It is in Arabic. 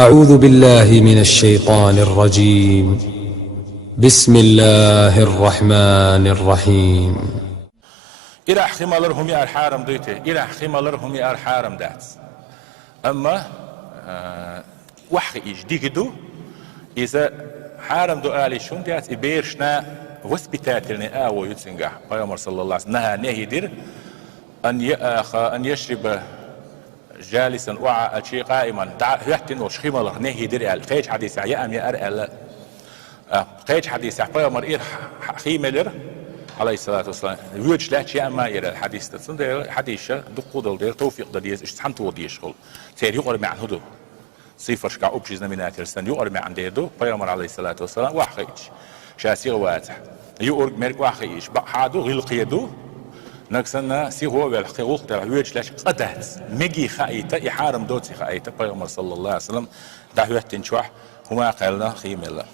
أعوذ بالله من الشيطان الرجيم. بسم الله الرحمن الرحيم. إلى خمالرهم يا الحارم ديته إلى خمالرهم يا الحارم دات أما وحي إجديدو إذا حارم دو آلي شون دات إبيرشنا وثبتاترني آوو يتسنجح بيامر صلى الله عليه وسلم نهى نهيدر أن يشرب جالسا وعى أشي قائما يحتن وشخيمالر نهيدر الخيج حديث يأم يأرأل خيج حديث بيامر إير خيمالر عليه الصلاة والسلام ويج لا شيء ما يرى الحديث تسند حديث دقودل دير توفيق ديز استحنت ودي شغل سير يقرب مع هدو صفر شكا أبشيز نمينات السن يقرب مع ديدو بيامر عليه الصلاة والسلام واحد شاسير واتح يقرب مرق واحد بحادو غير قيدو نكسنا سي هو بالحقيقة ترى ويج لاش قدات مجي خايته يحارم دوتي خايته بيامر صلى الله عليه وسلم دعوة تنشوح هما قالنا خيم الله